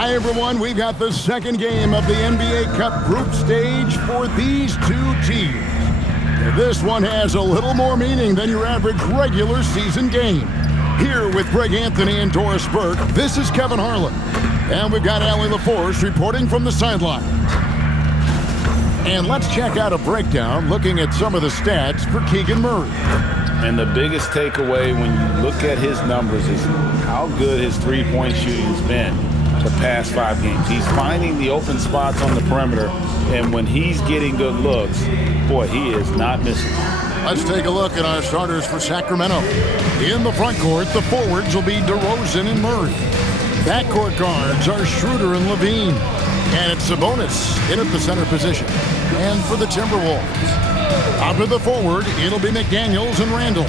Hi, everyone. We've got the second game of the NBA Cup group stage for these two teams. This one has a little more meaning than your average regular season game. Here with Greg Anthony and Doris Burke, this is Kevin Harlan. And we've got Allie LaForce reporting from the sideline. And let's check out a breakdown looking at some of the stats for Keegan Murray. And the biggest takeaway when you look at his numbers is how good his three-point shooting has been the past 5 games. He's finding the open spots on the perimeter, and when he's getting good looks, boy, he is not missing. Let's take a look at our starters for Sacramento. In the front court, the forwards will be DeRozan and Murray. Backcourt guards are Schroeder and Levine. And it's Sabonis in at the center position. And for the Timberwolves, out to the forward, it'll be McDaniels and Randall.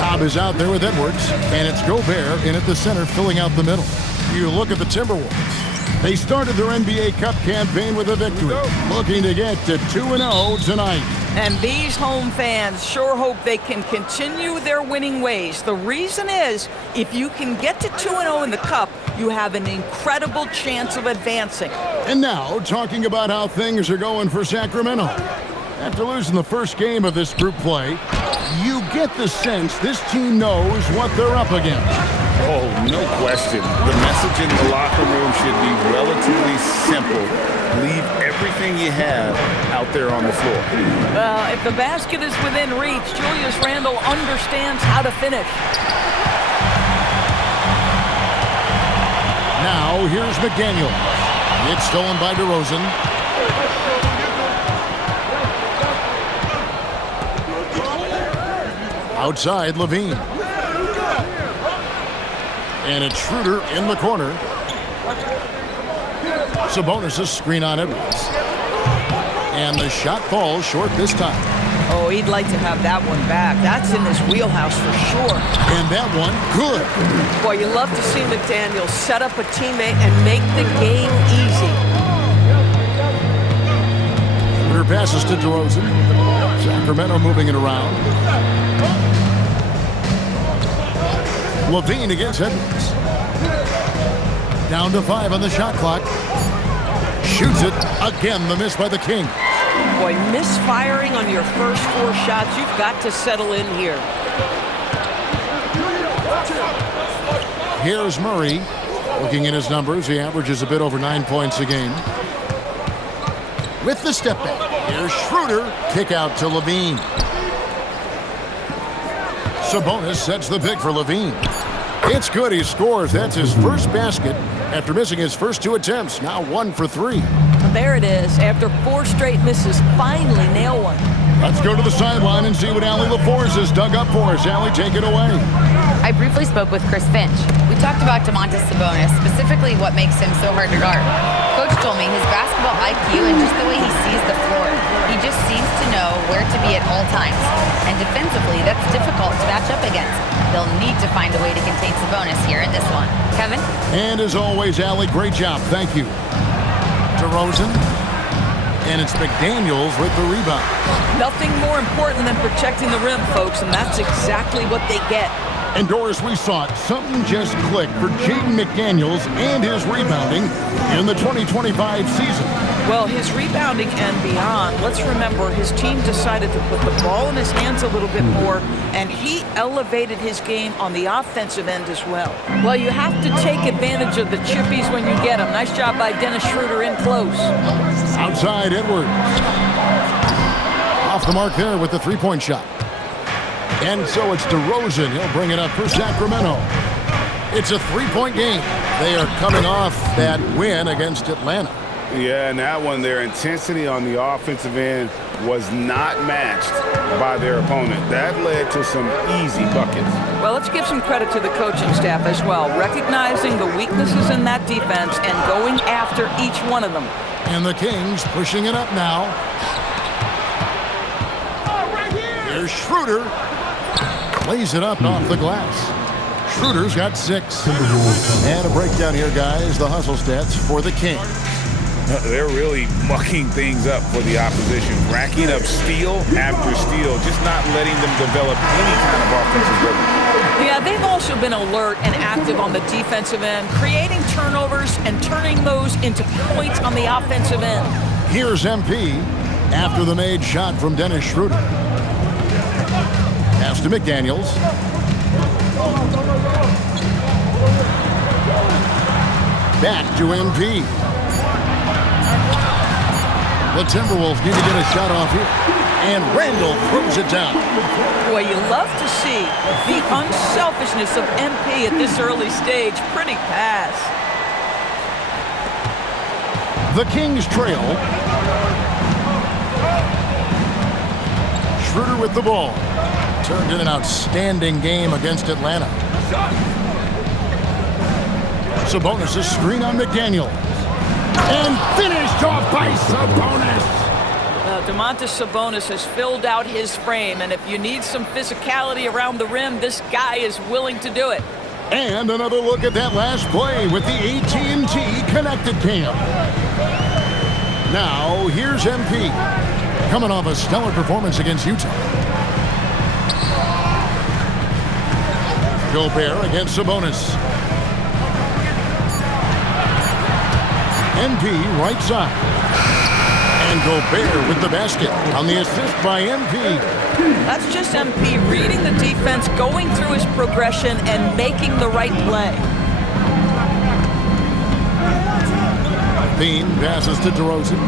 Cobb is out there with Edwards, and it's Gobert in at the center, filling out the middle. You look at the Timberwolves. They started their NBA Cup campaign with a victory, looking to get to 2-0 tonight. And these home fans sure hope they can continue their winning ways. The reason is, if you can get to 2-0 in the Cup, you have an incredible chance of advancing. And now, talking about how things are going for Sacramento. After losing the first game of this group play, you get the sense this team knows what they're up against. Oh, no question. The message in the locker room should be relatively simple. Leave everything you have out there on the floor. Well, if the basket is within reach, Julius Randle understands how to finish. Now, here's McDaniels. It's stolen by DeRozan. Outside, Levine. And it's Schroeder in the corner. Sabonis' screen on Edwards. And the shot falls short this time. Oh, he'd like to have that one back. That's in his wheelhouse for sure. And that one, good. Boy, you love to see McDaniels set up a teammate and make the game easy. Schroeder passes to DeRozan. Sacramento moving it around. Levine against Edwards. Down to 5 on the shot clock. Shoots it. Again, the miss by the King. Boy, misfiring on your first 4 shots. You've got to settle in here. Here's Murray. Looking at his numbers, he averages a bit over 9 points a game. With the step back, here's Schroeder. Kick out to Levine. Sabonis sets the pick for Levine. It's good, he scores. That's his first basket after missing his first 2 attempts. Now 1 for 3. There it is. After 4 straight misses, finally nail one. Let's go to the sideline and see what Allie LaForce has dug up for us. Allie, take it away. I briefly spoke with Chris Finch. We talked about Domantas Sabonis, specifically what makes him so hard to guard. Coach told me his basketball IQ and just the way he sees the floor. He just seems to know where to be at all times. And defensively, that's difficult to match up against. They'll need to find a way to contain Sabonis here in this one. Kevin? And as always, Allie, great job. Thank you. DeRozan. And it's McDaniels with the rebound. Nothing more important than protecting the rim, folks, and that's exactly what they get. And Doris, we saw it. Something just clicked for Jaden McDaniels and his rebounding in the 2025 season. Well, his rebounding and beyond, let's remember his team decided to put the ball in his hands a little bit more, and he elevated his game on the offensive end as well. Well, you have to take advantage of the chippies when you get them. Nice job by Dennis Schroeder in close. Outside, Edwards. Off the mark there with the three-point shot. And so it's DeRozan. He'll bring it up for Sacramento. It's a 3-point game. They are coming off that win against Atlanta. Yeah, and that one, their intensity on the offensive end was not matched by their opponent. That led to some easy buckets. Well, let's give some credit to the coaching staff as well, recognizing the weaknesses in that defense and going after each one of them. And the Kings pushing it up now. Here's Schroeder. Lays it up off the glass. Schroeder's got 6. And a breakdown here, guys. The hustle stats for the Kings. They're really mucking things up for the opposition, racking up steal after steal, just not letting them develop any kind of offensive rhythm. Yeah, they've also been alert and active on the defensive end, creating turnovers and turning those into points on the offensive end. Here's MP after the made shot from Dennis Schroeder. Pass to McDaniels. Back to MP. The Timberwolves need to get a shot off here. And Randall throws it down. Boy, you love to see the unselfishness of MP at this early stage. Pretty pass. The Kings trail. Schroeder with the ball. Turned in an outstanding game against Atlanta. Sabonis' screen on McDaniel. And finished off by Sabonis. Domantas Sabonis has filled out his frame, and if you need some physicality around the rim, this guy is willing to do it. And another look at that last play with the AT&T Connected Cam. Now, here's MP. Coming off a stellar performance against Utah. Gobert against Sabonis. MP right side. And Gobert with the basket on the assist by MP. That's just MP reading the defense, going through his progression, and making the right play. Bean passes to DeRozan.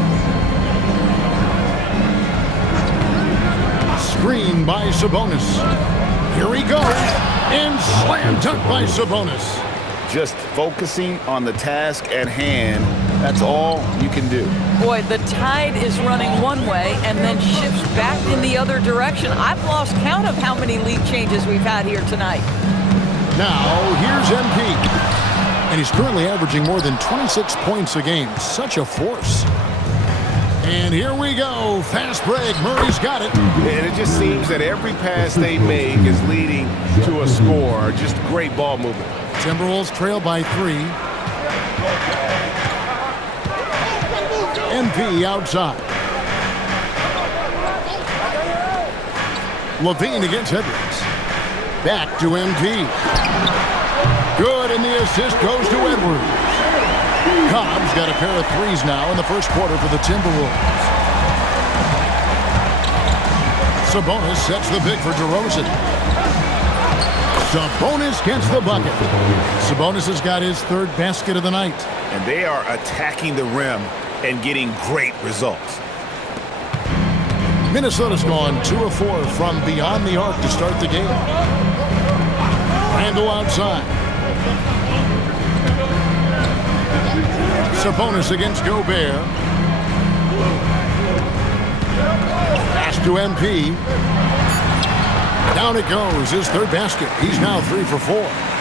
Screen by Sabonis. Here he goes. And slam dunk by Sabonis. Just focusing on the task at hand, that's all you can do. Boy, the tide is running one way and then shifts back in the other direction. I've lost count of how many lead changes we've had here tonight. Now, here's MP. And he's currently averaging more than 26 points a game. Such a force. And here we go. Fast break. Murray's got it. And it just seems that every pass they make is leading to a score. Just great ball movement. Timberwolves trail by 3. MP outside. Levine against Edwards. Back to MP. Good, and the assist goes to Edwards. Cobb's got a pair of threes now in the first quarter for the Timberwolves. Sabonis sets the pick for DeRozan. Sabonis gets the bucket. Sabonis has got his third basket of the night. And they are attacking the rim and getting great results. Minnesota's gone 2 of 4 from beyond the arc to start the game. Randall outside. Sabonis against Gobert. Pass to MP. Down it goes, his third basket. He's now 3 for 4.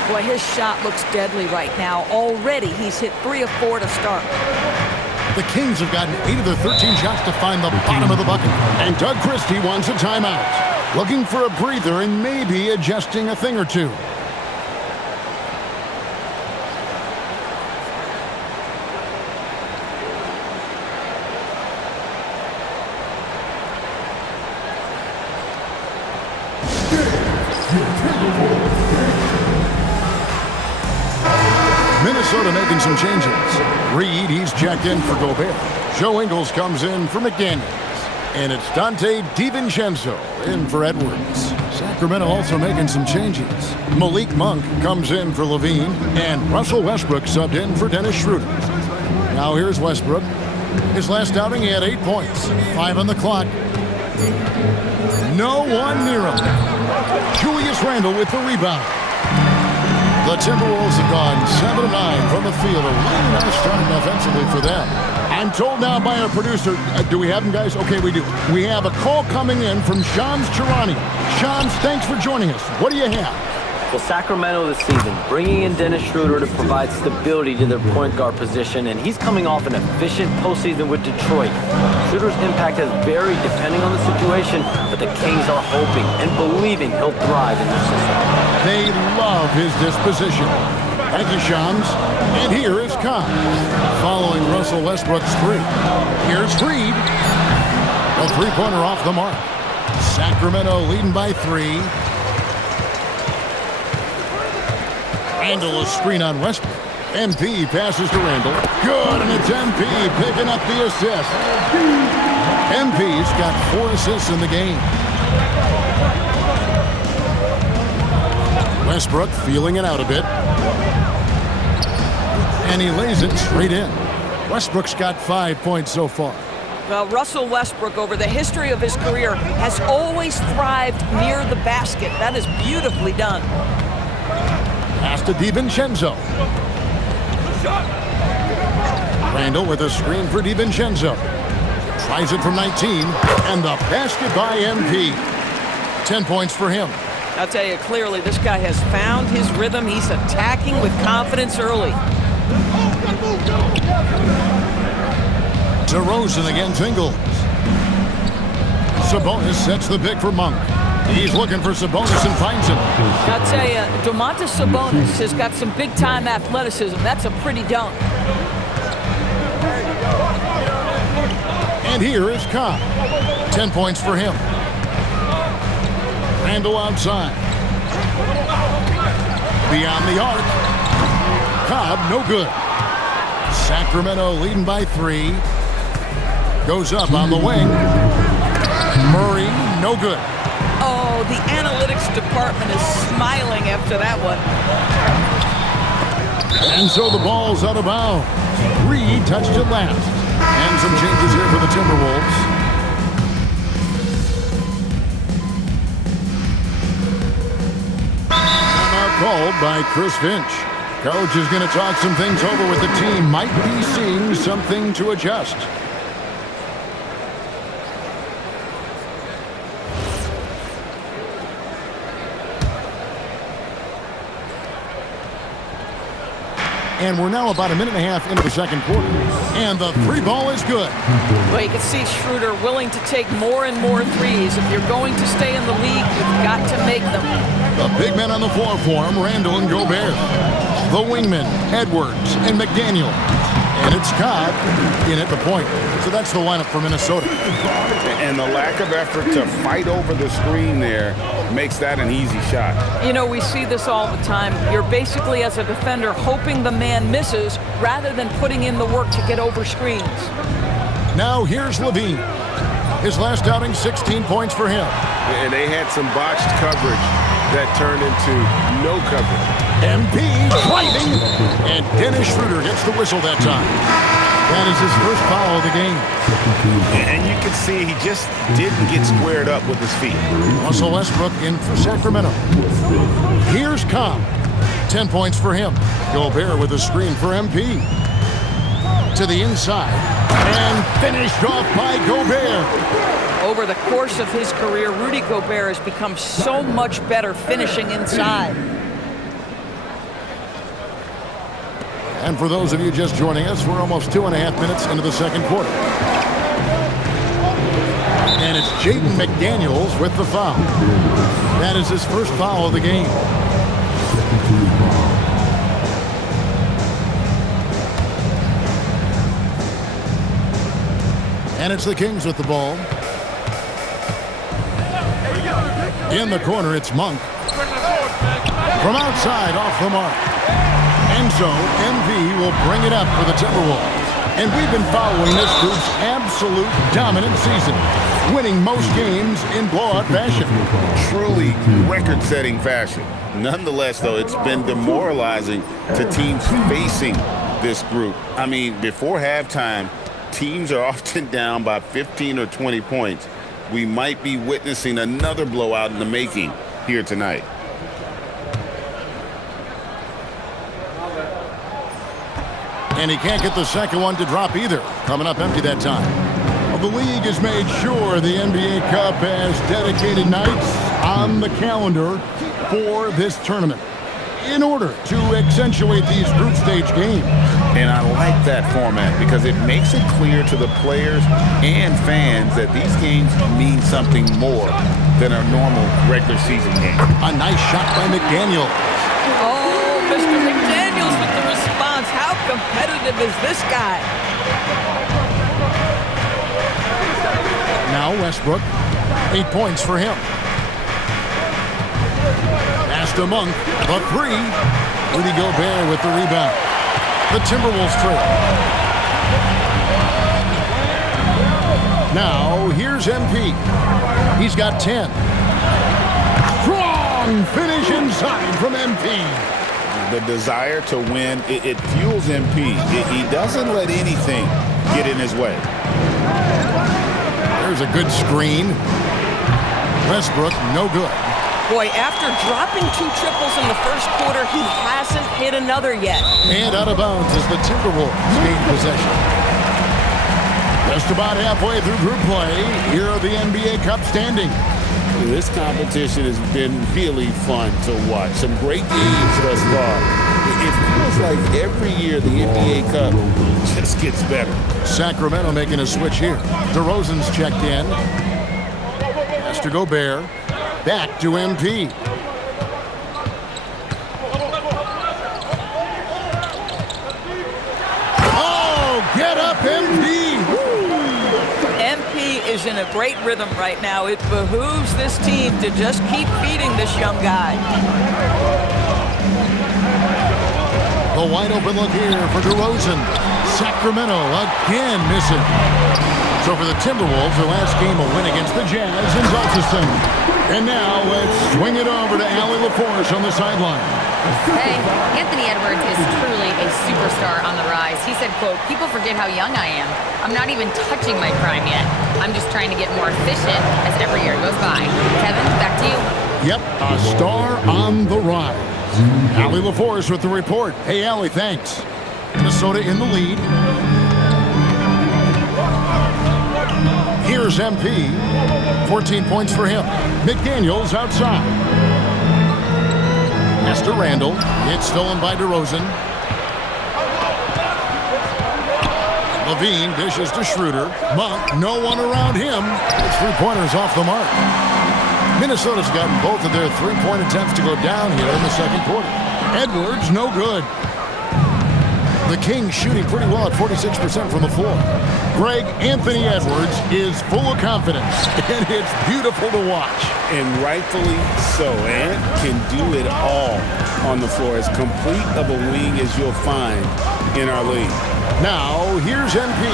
Boy, his shot looks deadly right now. Already, he's hit 3 of 4 to start. The Kings have gotten 8 of their 13 shots to find the bottom of the bucket. And Doug Christie wants a timeout. Looking for a breather and maybe adjusting a thing or two. Minnesota making some changes. Reed, he's checked in for Gobert. Joe Ingles comes in for McDaniels. And it's Dante DiVincenzo in for Edwards. Sacramento also making some changes. Malik Monk comes in for Levine. And Russell Westbrook subbed in for Dennis Schroeder. Now here's Westbrook. His last outing, he had 8 points. 5 on the clock. No one near him. Julius Randle with the rebound. The Timberwolves have gone 7-9 from the field. A really nice start offensively for them. I'm told now by our producer, do we have him, guys? Okay, we do. We have a call coming in from Shams Charania. Shams, thanks for joining us. What do you have? Well, Sacramento this season, bringing in Dennis Schroeder to provide stability to their point guard position, and he's coming off an efficient postseason with Detroit. Schroeder's impact has varied depending on the situation, but the Kings are hoping and believing he'll thrive in their system. They love his disposition. Thank you, Shams. And here is Cobb, following Russell Westbrook's 3. Here's Reed. A three-pointer off the mark. Sacramento leading by 3. Randall a screen on Westbrook. MP passes to Randall. Good, and it's MP picking up the assist. MP's got 4 assists in the game. Westbrook feeling it out a bit. And he lays it straight in. Westbrook's got 5 points so far. Well, Russell Westbrook, over the history of his career, has always thrived near the basket. That is beautifully done. Pass to DiVincenzo. Randall with a screen for DiVincenzo. Tries it from 19, and the basket by MP. 10 points for him. I'll tell you clearly, this guy has found his rhythm. He's attacking with confidence early. DeRozan against Ingles. Sabonis sets the pick for Monk. He's looking for Sabonis and finds him. I'll tell you, Domantas Sabonis has got some big-time athleticism. That's a pretty dunk. And here is Cobb. 10 points for him. Randall outside. Beyond the arc. Cobb, no good. Sacramento leading by 3. Goes up on the wing. Murray, no good. Oh, the analytics department is smiling after that one. And so the ball's out of bounds. Reed touched it last. And some changes here for the Timberwolves. Timeout called by Chris Finch. Coach is going to talk some things over with the team. Might be seeing something to adjust. And we're now about a minute and a half into the second quarter. And the 3 ball is good. Well, you can see Schroeder willing to take more and more threes. If you're going to stay in the league, you've got to make them. The big men on the floor for him, Randall and Gobert. The wingmen, Edwards and McDaniel. And it's Cobb in at the point. So that's the lineup for Minnesota. And the lack of effort to fight over the screen there makes that an easy shot. You know, we see this all the time. You're basically, as a defender, hoping the man misses rather than putting in the work to get over screens. Now here's Levine. His last outing, 16 points for him. And they had some botched coverage that turned into no coverage. MP driving, and Dennis Schroeder gets the whistle that time. That is his first foul of the game. And you can see he just didn't get squared up with his feet. Russell Westbrook in for Sacramento. Here's Cobb. 10 points for him. Gobert with a screen for MP. To the inside. And finished off by Gobert. Over the course of his career, Rudy Gobert has become so much better finishing inside. And for those of you just joining us, we're almost 2.5 minutes into the second quarter. And it's Jaden McDaniels with the foul. That is his first foul of the game. And it's the Kings with the ball. In the corner, it's Monk. From outside, off the mark. And so, MV will bring it up for the Timberwolves. And we've been following this group's absolute dominant season, winning most games in blowout fashion. Truly record-setting fashion. Nonetheless, though, it's been demoralizing to teams facing this group. I mean, before halftime, teams are often down by 15 or 20 points. We might be witnessing another blowout in the making here tonight. And he can't get the second one to drop either. Coming up empty that time. Well, the league has made sure the NBA Cup has dedicated nights on the calendar for this tournament in order to accentuate these group stage games. And I like that format because it makes it clear to the players and fans that these games mean something more than our normal regular season game. A nice shot by McDaniel. Oh, Mr. McDaniels with the response. How competitive is this guy? Now Westbrook, 8 points for him. Pass to Monk, the three, Rudy Gobert with the rebound. The Timberwolves trail. Now, here's MP. He's got 10. Strong finish inside from MP. The desire to win, it fuels MP. He doesn't let anything get in his way. There's a good screen. Westbrook, no good. Boy, after dropping 2 triples in the first quarter, he hasn't hit another yet. And out of bounds as the Timberwolves gain possession. Just about halfway through group play, here are the NBA Cup standings. This competition has been really fun to watch. Some great games thus far. It feels like every year the NBA Cup just gets better. Sacramento making a switch here. DeRozan's checked in. Pass to Gobert. Back to MP. Oh, get up, MP! MP is in a great rhythm right now. It behooves this team to just keep feeding this young guy. The wide open look here for DeRozan. Sacramento again missing. So for the Timberwolves, their last game a win against the Jazz in Dalton. And now let's swing it over to Allie LaForce on the sideline. Hey, Anthony Edwards is truly a superstar on the rise. He said, quote, "People forget how young I am. I'm not even touching my prime yet. I'm just trying to get more efficient as every year goes by." Kevin, back to you. Yep, a star on the rise. Allie LaForce with the report. Hey, Allie, thanks. Minnesota in the lead. Here's MP. 14 points for him. McDaniels outside. Pass to Randall. It's stolen by DeRozan. Levine dishes to Schroeder. Monk, no one around him. His three-pointers off the mark. Minnesota's gotten both of their three-point attempts to go down here in the second quarter. Edwards, no good. The Kings shooting pretty well at 46% from the floor. Greg, Anthony Edwards is full of confidence, and it's beautiful to watch. And rightfully so. Ant can do it all on the floor. As complete of a wing as you'll find in our league. Now, here's MP.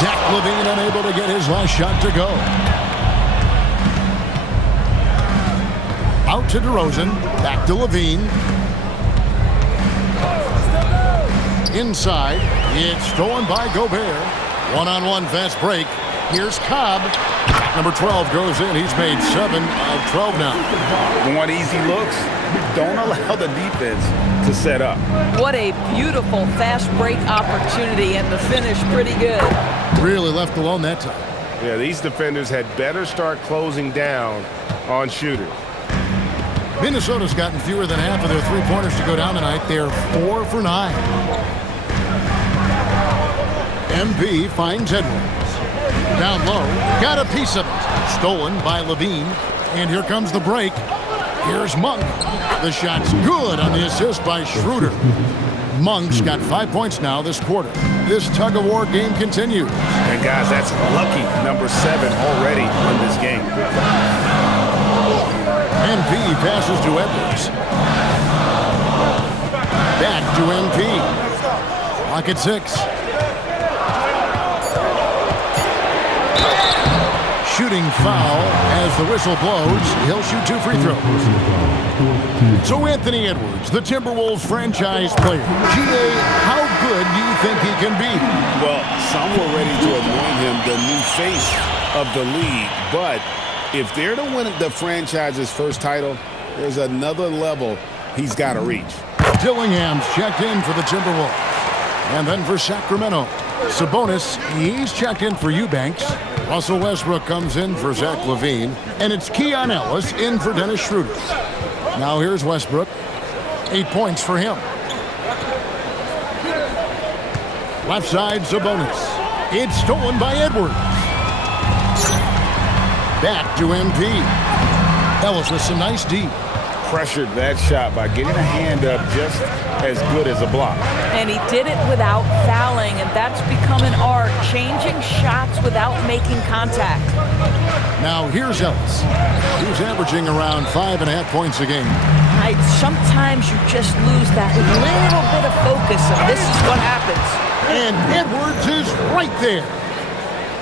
Zach LaVine unable to get his last shot to go. Out to DeRozan. Back to LaVine. Inside. It's stolen by Gobert. One-on-one fast break. Here's Cobb. Number 12 goes in. He's made 7 of 12 now. Want easy looks? Don't allow the defense to set up. What a beautiful fast break opportunity, and the finish pretty good. Really left alone that time. Yeah, these defenders had better start closing down on shooters. Minnesota's gotten fewer than half of their three-pointers to go down tonight. They're 4 for 9. MP finds Edwards. Down low. Got a piece of it. Stolen by Levine. And here comes the break. Here's Monk. The shot's good on the assist by Schroeder. Monk's got 5 points now this quarter. This tug-of-war game continues. And guys, that's lucky number 7 already in this game. MP passes to Edwards. Back to MP. Clock at 6. Shooting foul as the whistle blows. He'll shoot 2 free throws. So Anthony Edwards, the Timberwolves franchise player. GA, how good do you think he can be? Well, some were ready to anoint him the new face of the league. But if they're to win the franchise's first title, there's another level he's got to reach. Dillingham's checked in for the Timberwolves. And then for Sacramento, Sabonis, he's checked in for Eubanks. Russell Westbrook comes in for Zach LaVine. And it's Keon Ellis in for Dennis Schroeder. Now here's Westbrook. 8 points for him. Left side, Sabonis. It's stolen by Edwards. Back to MP. Ellis with some nice D. Pressured that shot by getting a hand up just as good as a block. And he did it without fouling, and that's become an art. changing shots without making contact. Now here's Ellis. He's averaging around 5.5 points a game. Sometimes you just lose that little bit of focus, and this is what happens. And Edwards is right there.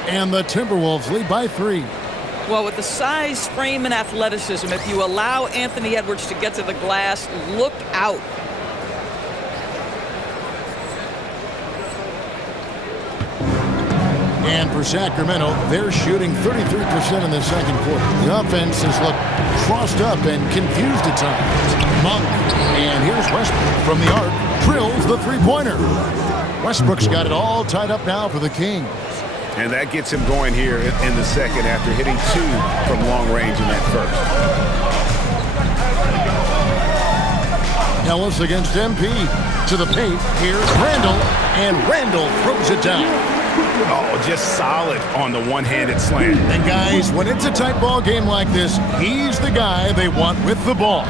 And the Timberwolves lead by 3. Well, with the size, frame, and athleticism, if you allow Anthony Edwards to get to the glass, look out. And for Sacramento, they're shooting 33% in the second quarter. The offense has looked crossed up and confused at times. Monk, and here's Westbrook from the arc, drills the three-pointer. Westbrook's got it all tied up now for the Kings. And that gets him going here in the second after hitting 2 from long range in that first. Ellis against MP. To the paint, here's Randall, and Randall throws it down. Oh, just solid on the one-handed slam. And guys, when it's a tight ball game like this, he's the guy they want with the ball.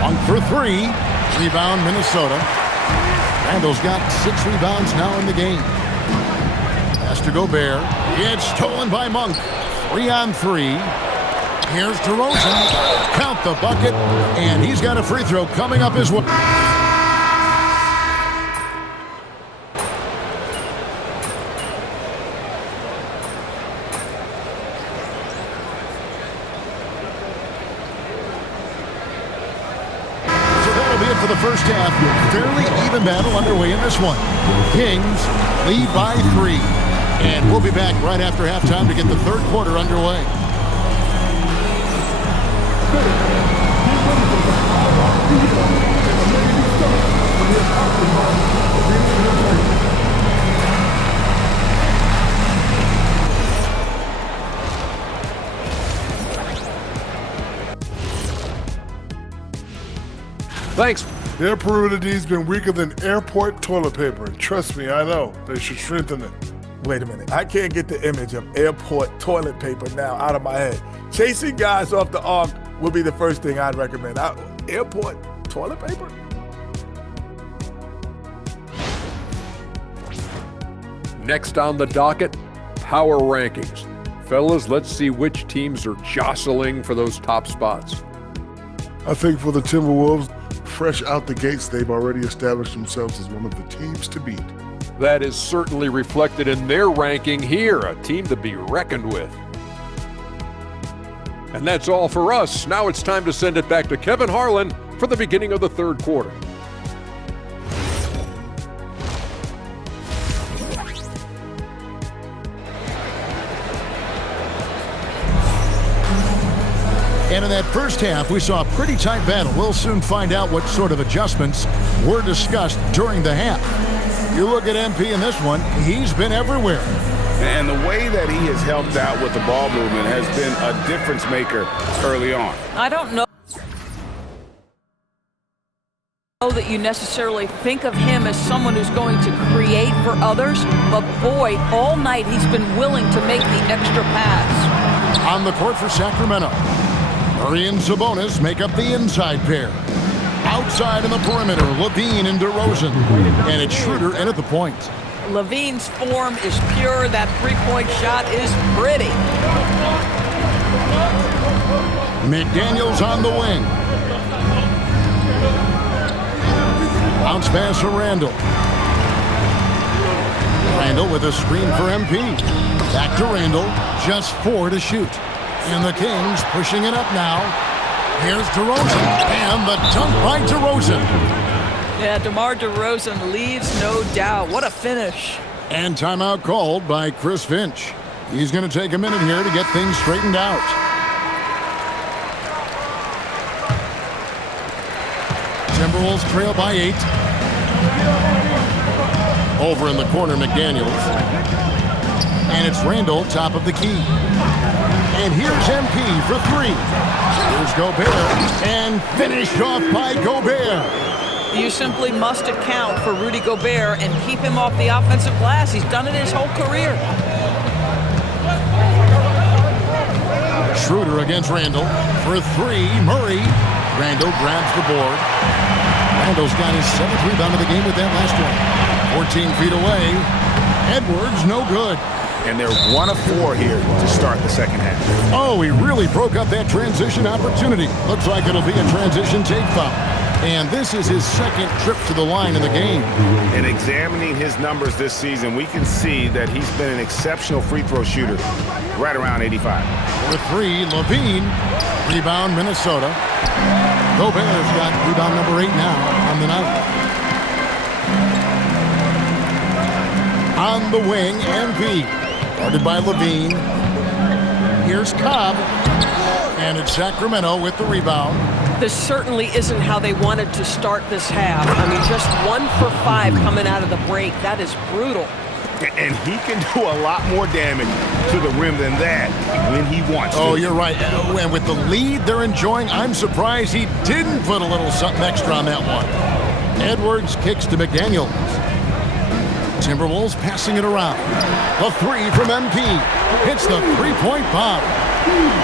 Monk for 3. Rebound, Minnesota. Randall's got 6 rebounds now in the game. Pass to Gobert. It's stolen by Monk. 3 on 3. Here's DeRozan. Count the bucket. And he's got a free throw coming up as well. For the first half, fairly even battle underway in this one. Kings lead by 3. And we'll be back right after halftime to get the third quarter underway. Thanks. Their perimeter D's been weaker than airport toilet paper. And trust me, I know. They should strengthen it. Wait a minute. I can't get the image of airport toilet paper now out of my head. Chasing guys off the arc would be the first thing I'd recommend. Airport toilet paper? Next on the docket, power rankings. Fellas, let's see which teams are jostling for those top spots. I think for the Timberwolves, fresh out the gates, they've already established themselves as one of the teams to beat. That is certainly reflected in their ranking here, a team to be reckoned with. And that's all for us. Now it's time to send it back to Kevin Harlan for the beginning of the third quarter. And in that first half, we saw a pretty tight battle. We'll soon find out what sort of adjustments were discussed during the half. You look at MP in this one, he's been everywhere. And the way that he has helped out with the ball movement has been a difference maker early on. I don't know that you necessarily think of him as someone who's going to create for others, but boy, all night he's been willing to make the extra pass. On the court for Sacramento, Murray and Sabonis make up the inside pair. Outside in the perimeter, Levine and DeRozan. And it's Schroeder in at the point. Levine's form is pure. That three-point shot is pretty. McDaniels on the wing. Bounce pass for Randall. Randall with a screen for MP. Back to Randall. Just 4 to shoot. And the Kings pushing it up now. Here's DeRozan. And the dunk by DeRozan. Yeah, DeMar DeRozan leaves no doubt. What a finish. And timeout called by Chris Finch. He's going to take a minute here to get things straightened out. Timberwolves trail by 8. Over in the corner, McDaniels. And it's Randall, top of the key. And here's MP for 3. Here's Gobert. And finished off by Gobert. You simply must account for Rudy Gobert and keep him off the offensive glass. He's done it his whole career. Schroeder against Randall for 3. Murray. Randall grabs the board. Randall's got his 7th rebound of the game with that last one. 14 feet away. Edwards, no good. And they're 1 of 4 here to start the second half. Oh, he really broke up that transition opportunity. Looks like it'll be a transition take foul. And this is his second trip to the line in the game. And examining his numbers this season, we can see that he's been an exceptional free throw shooter, right around 85. For 3, Levine. Rebound, Minnesota. Gobert's got rebound number 8 now on the night. On the wing, MP. Guarded by Levine. Here's Cobb. And it's Sacramento with the rebound. This certainly isn't how they wanted to start this half. I mean, just 1 for 5 coming out of the break. That is brutal. And he can do a lot more damage to the rim than that when he wants to. Oh, you're right. And with the lead they're enjoying, I'm surprised he didn't put a little something extra on that one. Edwards kicks to McDaniels. Timberwolves passing it around. The 3 from MP. Hits the three-point bomb.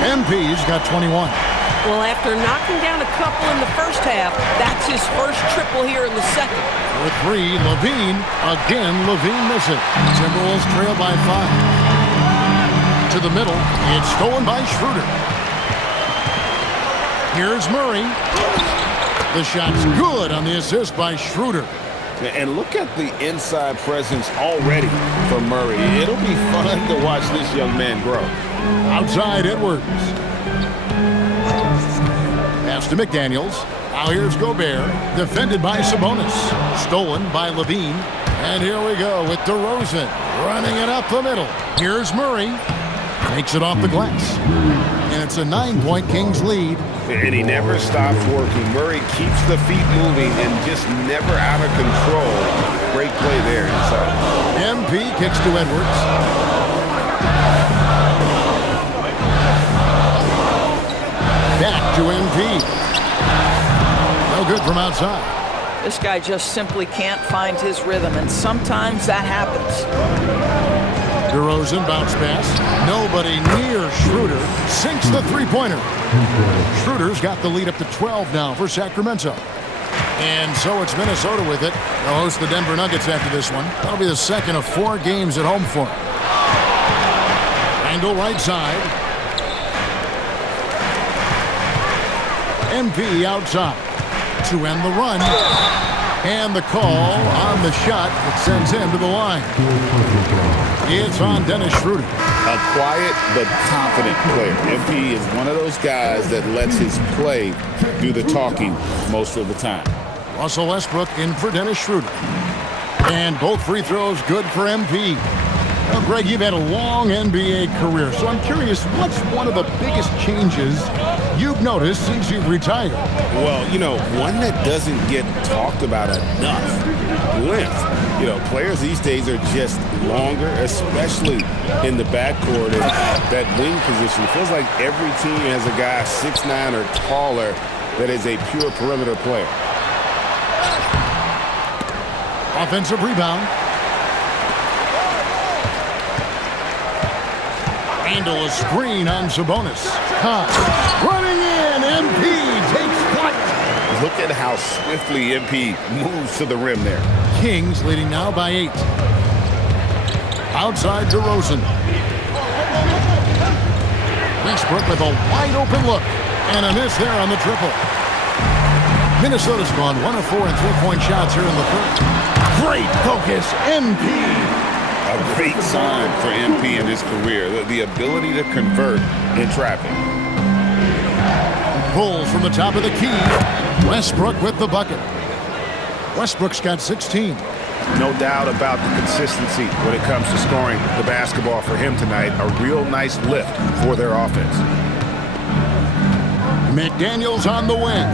MP's got 21. Well, after knocking down a couple in the first half, that's his first triple here in the second. For 3, Levine. Again, Levine misses. Timberwolves trail by 5. To the middle. It's stolen by Schroeder. Here's Murray. The shot's good on the assist by Schroeder. And look at the inside presence already for Murray. It'll be fun to watch this young man grow. Outside Edwards. Pass to McDaniels. Now here's Gobert. Defended by Sabonis. Stolen by Levine. And here we go with DeRozan. Running it up the middle. Here's Murray. Makes it off the glass. And it's a 9-point Kings lead. And he never stops working. Murray keeps the feet moving and just never out of control. Great play there inside. MP kicks to Edwards. Back to MP. No good from outside. This guy just simply can't find his rhythm, and sometimes that happens. DeRozan bounce pass. Nobody near Schroeder. Sinks the three-pointer. Schroeder's got the lead up to 12 now for Sacramento. And so it's Minnesota with it. They'll host the Denver Nuggets after this one. That'll be the second of 4 games at home for them. Randall right side. MP outside to end the run. And the call on the shot that sends him to the line. It's on Dennis Schroeder. A quiet but confident player. MP is one of those guys that lets his play do the talking most of the time. Russell Westbrook in for Dennis Schroeder. And both free throws good for MP. Well, Greg, you've had a long NBA career, so I'm curious, what's one of the biggest changes you've noticed since you've retired? Well, one that doesn't get talked about enough. Length. Players these days are just longer, especially in the backcourt. And that wing position, it feels like every team has a guy 6'9" or taller that is a pure perimeter player. Offensive rebound. Handle a screen on Sabonis. Running in, MP takes flight. Look at how swiftly MP moves to the rim there. Kings leading now by 8. Outside DeRozan. Westbrook with a wide open look. And a miss there on the triple. Minnesota's gone 1 of 4 in 3-point shots here in the third. Great focus, MP. A great sign for MP in his career, the ability to convert in traffic. Pulls from the top of the key. Westbrook with the bucket. Westbrook's got 16. No doubt about the consistency when it comes to scoring the basketball for him tonight. A real nice lift for their offense. McDaniels on the wing.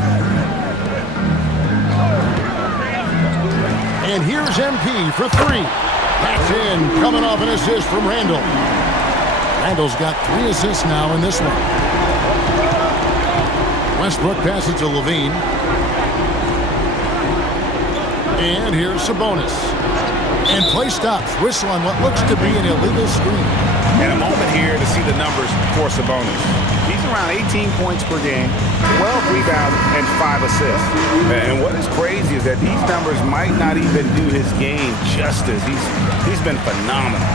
And here's MP for 3. That's in, coming off an assist from Randall. Randall's got 3 assists now in this one. Westbrook passes to Levine. And here's Sabonis. And play stops. Whistle on what looks to be an illegal screen. And a moment here to see the numbers for Sabonis. He's around 18 points per game, 12 rebounds, and 5 assists. And what is crazy is that these numbers might not even do his game justice. He's been phenomenal.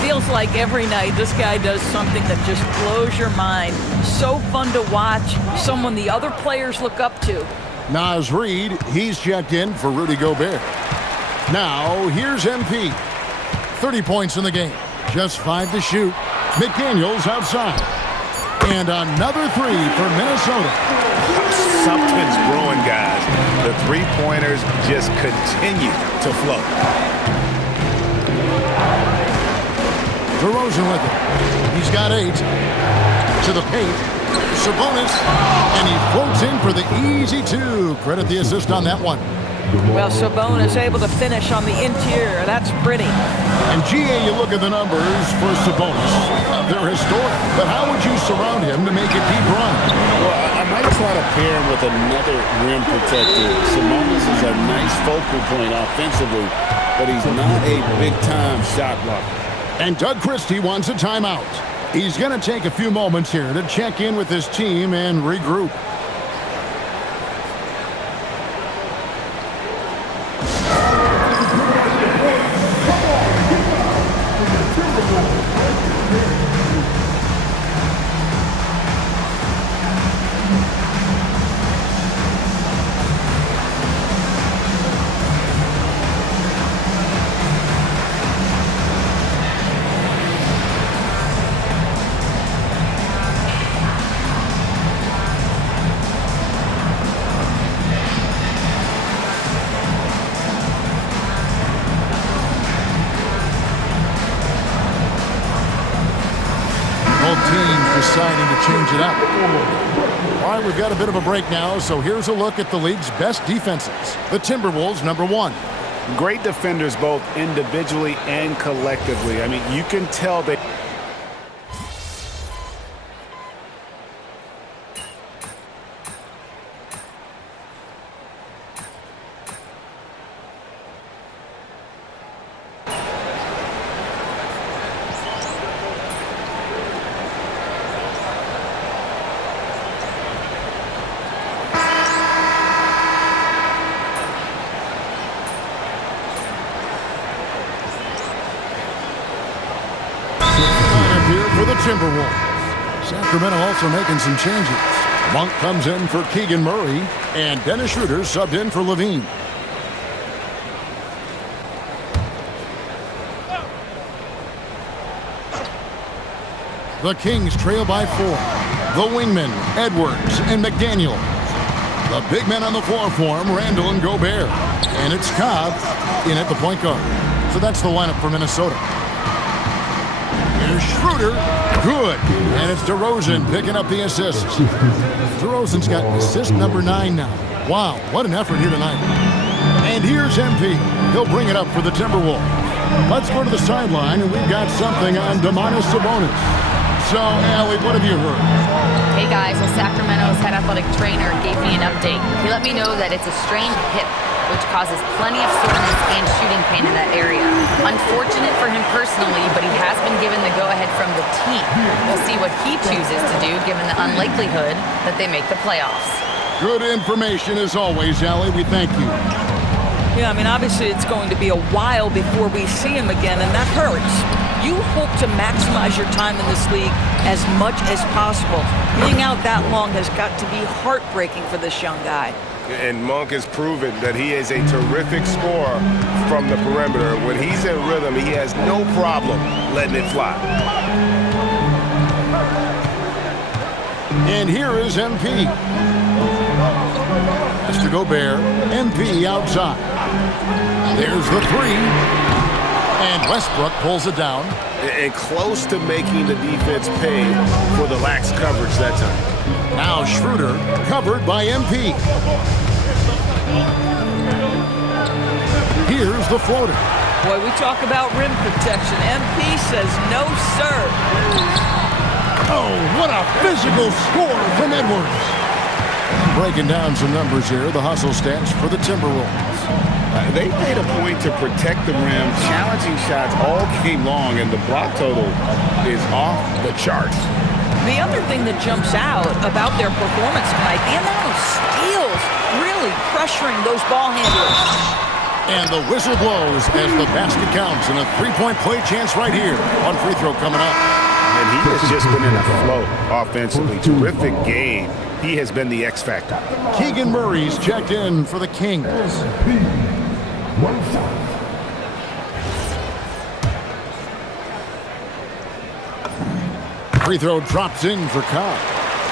Feels like every night this guy does something that just blows your mind. So fun to watch, someone the other players look up to. Naz Reid, he's checked in for Rudy Gobert. Now, here's MP. 30 points in the game, just 5 to shoot. McDaniels outside. And another 3 for Minnesota. Something's brewing, guys. The three-pointers just continue to flow. DeRozan with it. He's got 8. To the paint. Sabonis. And he floats in for the easy 2. Credit the assist on that one. Well, Sabonis able to finish on the interior. That's pretty. And GA, you look at the numbers for Sabonis. They're historic. But how would you surround him to make a deep run? Well, I might try to pair him with another rim protector. Sabonis is a nice focal point offensively, but he's not a big-time shot blocker. And Doug Christie wants a timeout. He's going to take a few moments here to check in with his team and regroup. Deciding to change it up. All right, we've got a bit of a break now, so here's a look at the league's best defenses. The Timberwolves, number 1. Great defenders both individually and collectively. I mean, you can tell they... For the Timberwolves. Sacramento also making some changes. Monk comes in for Keegan Murray, and Dennis Schroeder subbed in for Levine. The Kings trail by 4. The wingmen, Edwards and McDaniel. The big men on the floor for him, Randall and Gobert. And it's Cobb in at the point guard. So that's the lineup for Minnesota. Here's Schroeder. Good. And it's DeRozan picking up the assists. DeRozan's got assist number 9 now. Wow, what an effort here tonight. And here's MP. He'll bring it up for the Timberwolves. Let's go to the sideline, and we've got something on Domantas Sabonis. So, Allie, what have you heard? Hey guys, well, Sacramento's head athletic trainer gave me an update. He let me know that it's a strained hip, which causes plenty of soreness and shooting pain in that area. Unfortunate for him personally, but he has been given the go-ahead from the team. We'll see what he chooses to do, given the unlikelihood that they make the playoffs. Good information as always, Allie. We thank you. Yeah, I mean, obviously it's going to be a while before we see him again, and that hurts. You hope to maximize your time in this league as much as possible. Being out that long has got to be heartbreaking for this young guy. And Monk has proven that he is a terrific scorer from the perimeter. When he's in rhythm, he has no problem letting it fly. And here is MP. Mr. Gobert, MP outside. There's the 3. And Westbrook pulls it down. And close to making the defense pay for the lax coverage that time. Now Schroeder covered by MP. Here's the floater. Boy, we talk about rim protection. MP says no, sir. Oh, what a physical score from Edwards. Breaking down some numbers here, the hustle stats for the Timberwolves. They made a point to protect the rim, challenging shots all game long, and the block total is off the charts. The other thing that jumps out about their performance tonight, the amount of steals really pressuring those ball handlers. And the whistle blows as the basket counts, and a three-point play chance right here. One free throw coming up. And he has just been in a flow offensively. Terrific game. He has been the X factor. Keegan Murray's checked in for the Kings. Free throw drops in for Cobb.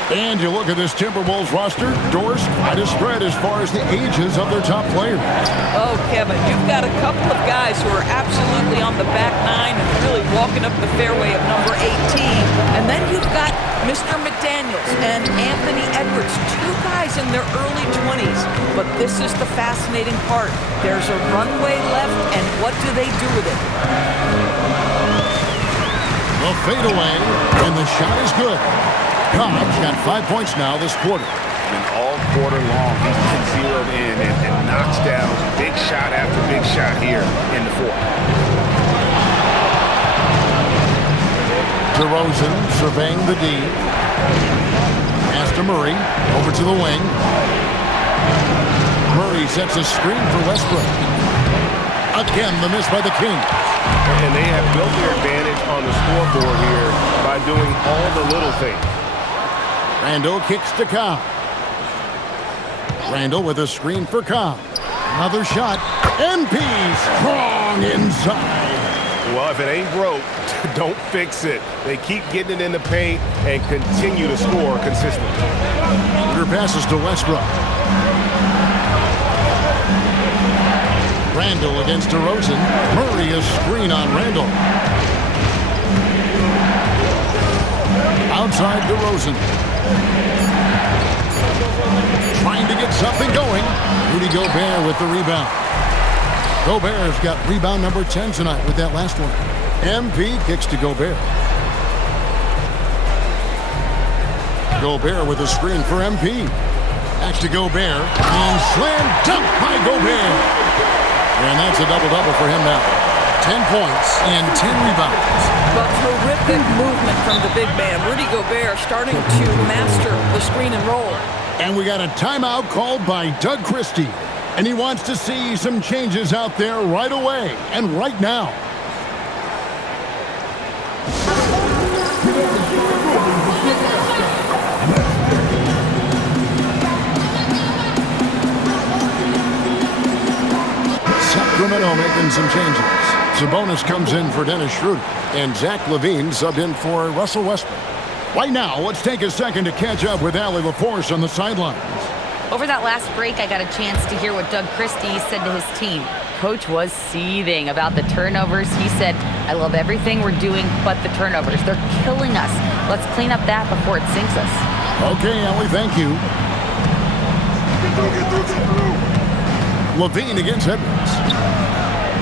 And you look at this Timberwolves roster, Doris, quite a spread as far as the ages of their top players. Oh, Kevin, you've got a couple of guys who are absolutely on the back nine and really walking up the fairway of number 18. And then you've got Mr. McDaniels and Anthony Edwards, two guys in their early 20s. But this is the fascinating part. There's a runway left, and what do they do with it? The fadeaway, and the shot is good. Cobb's got 5 points now this quarter. And all quarter long, he's been zeroed in and knocks down big shot after big shot here in the fourth. DeRozan surveying the D. Pass to Murray, over to the wing. Murray sets a screen for Westbrook. Again, the miss by the Kings. And they have built their advantage on the scoreboard here by doing all the little things. Randall kicks to Cobb. Randall with a screen for Cobb. Another shot. MP strong inside. Well, if it ain't broke, don't fix it. They keep getting it in the paint and continue to score consistently. Your passes to Westbrook. Randall against DeRozan. Murray a screen on Randall. Outside DeRozan. Trying to get something going. Rudy Gobert with the rebound. Gobert's got rebound number 10 tonight with that last one. MP kicks to Gobert. Gobert with a screen for MP. Back to Gobert. And slam dunk by Gobert. And that's a double-double for him now. 10 points and 10 rebounds. But terrific movement from the big man. Rudy Gobert starting to master the screen and roll. And we got a timeout called by Doug Christie. And he wants to see some changes out there right away and right now. Sacramento making some changes. Sabonis comes in for Dennis Schroeder, and Zach LaVine subbed in for Russell Westbrook. Right now, let's take a second to catch up with Allie LaForce on the sidelines. Over that last break, I got a chance to hear what Doug Christie said to his team. Coach was seething about the turnovers. He said, I love everything we're doing but the turnovers. They're killing us. Let's clean up that before it sinks us. Okay, Allie, thank you. LaVine against Edwards.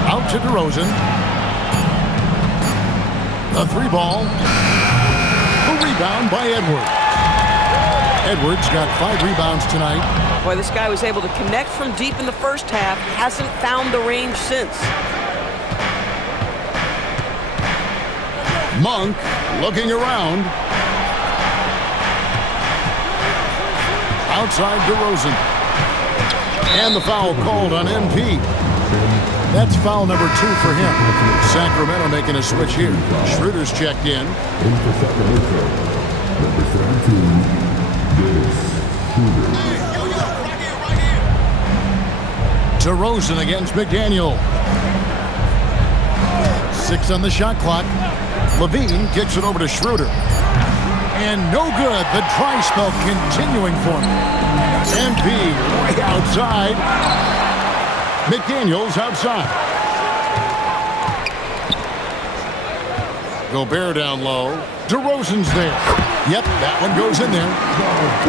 Out to DeRozan. The three ball. A rebound by Edwards. Edwards got 5 rebounds tonight. Boy, this guy was able to connect from deep in the first half. Hasn't found the range since. Monk looking around. Outside DeRozan. And the foul called on MP. That's foul number 2 for him. Sacramento making a switch here. Schroeder's checked in. For Sacramento, number 17, DeRozan against McDaniel. 6 on the shot clock. LaVine kicks it over to Schroeder. And no good. The dry spell continuing for him. MP way outside. McDaniels outside. Gobert down low. DeRozan's there. Yep, that one goes in there.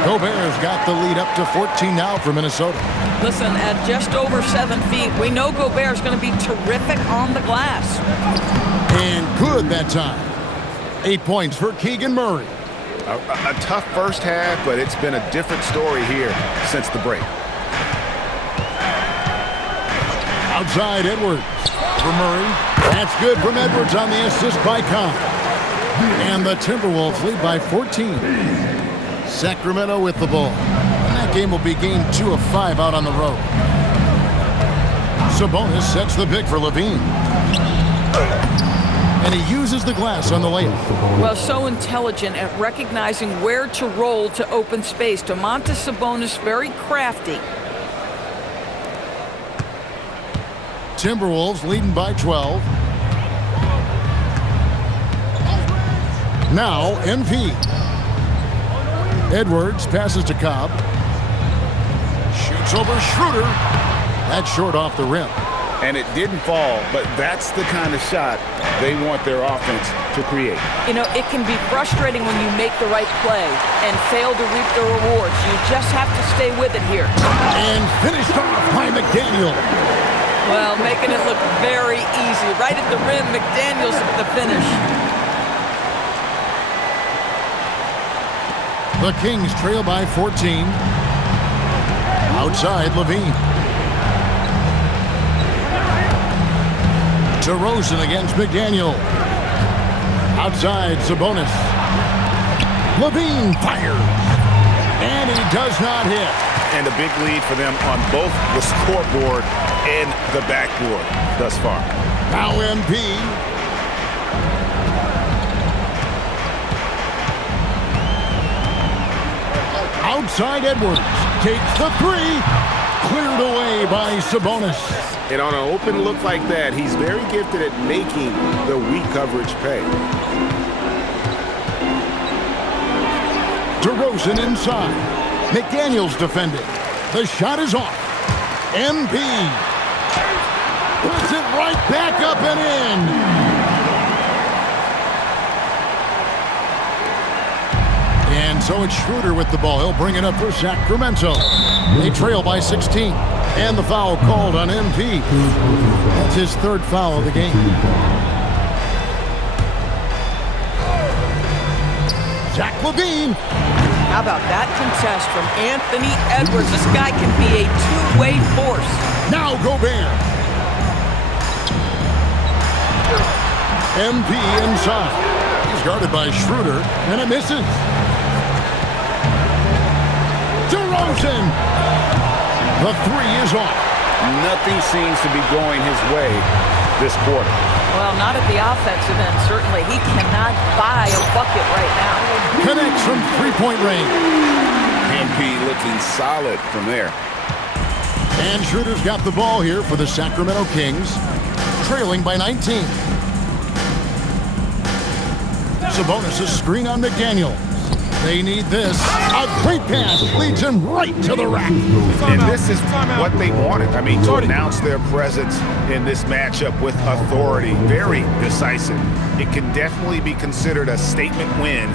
Gobert's got the lead up to 14 now for Minnesota. Listen, at just over 7 feet, we know Gobert's going to be terrific on the glass. And good that time. 8 points for Keegan Murray. A tough first half, but it's been a different story here since the break. Outside Edwards. For Murray. That's good from Edwards on the assist by Cobb. And the Timberwolves lead by 14. Sacramento with the ball. And that game will be game 2 of 5 out on the road. Sabonis sets the pick for Levine. And he uses the glass on the layup. Well, so intelligent at recognizing where to roll to open space. Domantas Sabonis, very crafty. Timberwolves leading by 12. Now, MP. Edwards passes to Cobb. Shoots over Schroeder. That's short off the rim. And it didn't fall, but that's the kind of shot they want their offense to create. You know, it can be frustrating when you make the right play and fail to reap the rewards. You just have to stay with it here. And finished off by McDaniel. Well, making it look very easy. Right at the rim, McDaniel's at the finish. The Kings trail by 14. Outside Levine. DeRozan against McDaniel. Outside Sabonis. Levine fires. And he does not hit. And a big lead for them on both the scoreboard and the backboard thus far. Now MP. Outside Edwards. Takes the three. Cleared away by Sabonis. And on an open look like that, he's very gifted at making the weak coverage pay. DeRozan inside. McDaniel's defending. The shot is off. MP puts it right back up and in. And so it's Schroeder with the ball. He'll bring it up for Sacramento. They trail by 16. And the foul called on MP. That's his third foul of the game. Zach LaVine. How about that contest from Anthony Edwards? This guy can be a two-way force. Now Gobert. MP inside. He's guarded by Schroeder, and it misses. DeRozan. The three is off. Nothing seems to be going his way this quarter. Well, not at the offensive end, certainly. He cannot buy a bucket right now. Connects from three-point range. MP looking solid from there. And Schroeder's got the ball here for the Sacramento Kings, trailing by 19. Sabonis' screen on McDaniel. They need this. A great pass leads him right to the rack. And this is what they wanted. I mean, to announce their presence in this matchup with authority. Very decisive. It can definitely be considered a statement win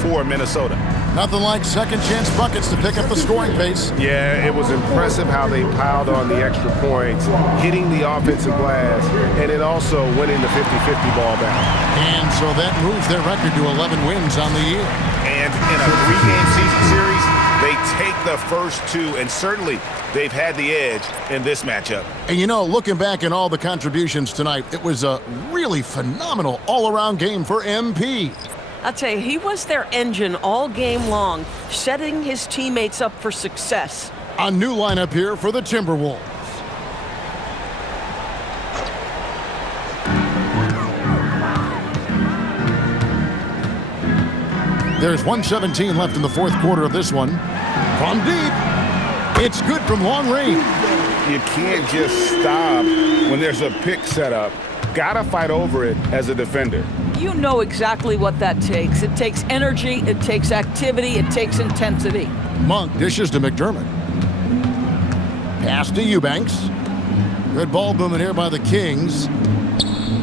for Minnesota. Nothing like second chance buckets to pick up the scoring pace. Yeah, it was impressive how they piled on the extra points, hitting the offensive glass, and it also winning the 50-50 ball back. And so that moves their record to 11 wins on the year. And in a three-game season series, they take the first two, and certainly they've had the edge in this matchup. And you know, looking back at all the contributions tonight, it was a really phenomenal all-around game for MP. I'll tell you, he was their engine all game long, setting his teammates up for success. A new lineup here for the Timberwolves. There's 1:17 left in the fourth quarter of this one. From deep, it's good from long range. You can't just stop when there's a pick set up. Gotta fight over it as a defender. You know exactly what that takes. It takes energy, it takes activity, it takes intensity. Monk dishes to McDermott. Pass to Eubanks. Good ball movement here by the Kings.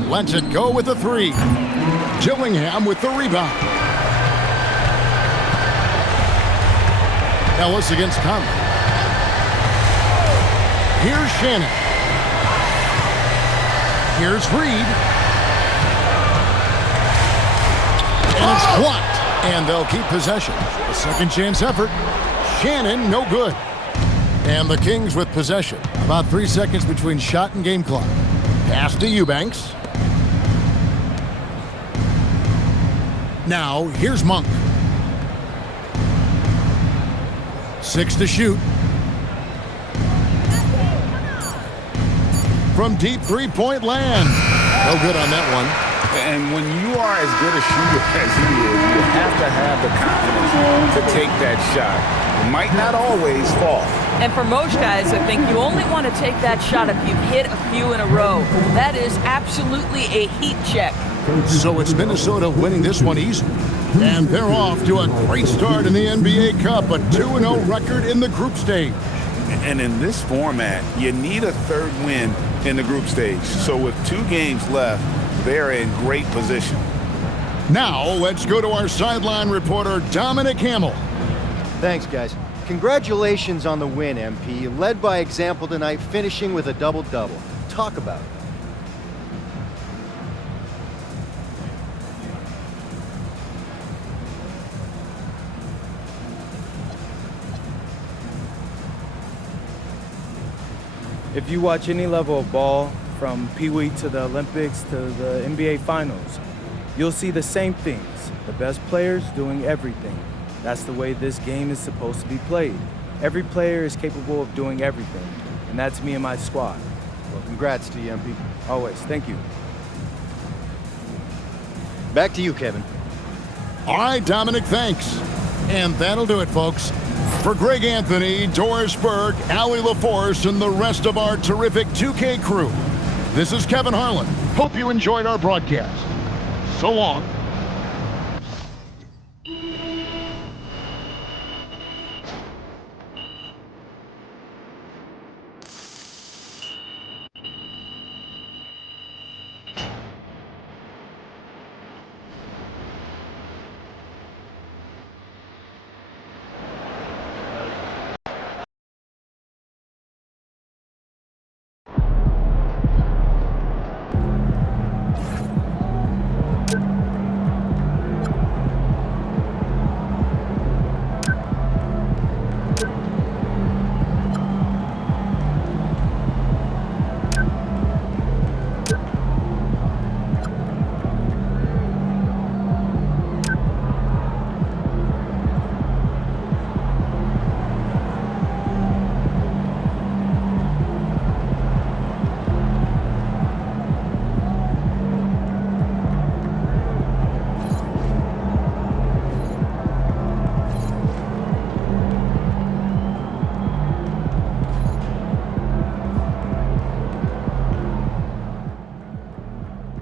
Lets it go with the three. Gillingham with the rebound. Ellis against Conley. Here's Shannon. Here's Reed. And it's blocked. And they'll keep possession. A second chance effort. Shannon, no good. And the Kings with possession. About 3 seconds between shot and game clock. Pass to Eubanks. Now, here's Monk. 6 to shoot. From deep three-point land. No good on that one. And when you are as good a shooter as he is, you have to have the confidence to take that shot. It might not always fall. And for most guys, I think you only want to take that shot if you've hit a few in a row. That is absolutely a heat check. So it's Minnesota winning this one easy. And they're off to a great start in the NBA Cup, a 2-0 record in the group stage. And in this format, you need a third win in the group stage. So with 2 games left, they're in great position. Now, let's go to our sideline reporter, Dominic Hamill. Thanks, guys. Congratulations on the win, MP. You led by example tonight, finishing with a double-double. Talk about it. If you watch any level of ball, from Pee Wee to the Olympics to the NBA Finals, you'll see the same things. The best players doing everything. That's the way this game is supposed to be played. Every player is capable of doing everything, and that's me and my squad. Well, congrats to you, MP. Always. Thank you. Back to you, Kevin. All right, Dominic, thanks. And that'll do it, folks. For Greg Anthony, Doris Burke, Allie LaForce, and the rest of our terrific 2K crew, this is Kevin Harlan. Hope you enjoyed our broadcast. So long.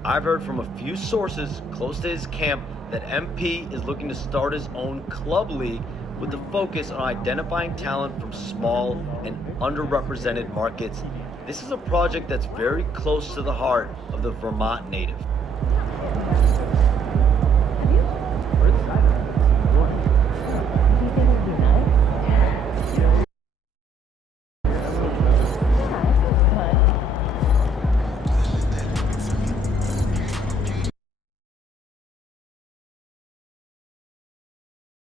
I've heard from a few sources close to his camp that MP is looking to start his own club league with the focus on identifying talent from small and underrepresented markets. This is a project that's very close to the heart of the Vermont native.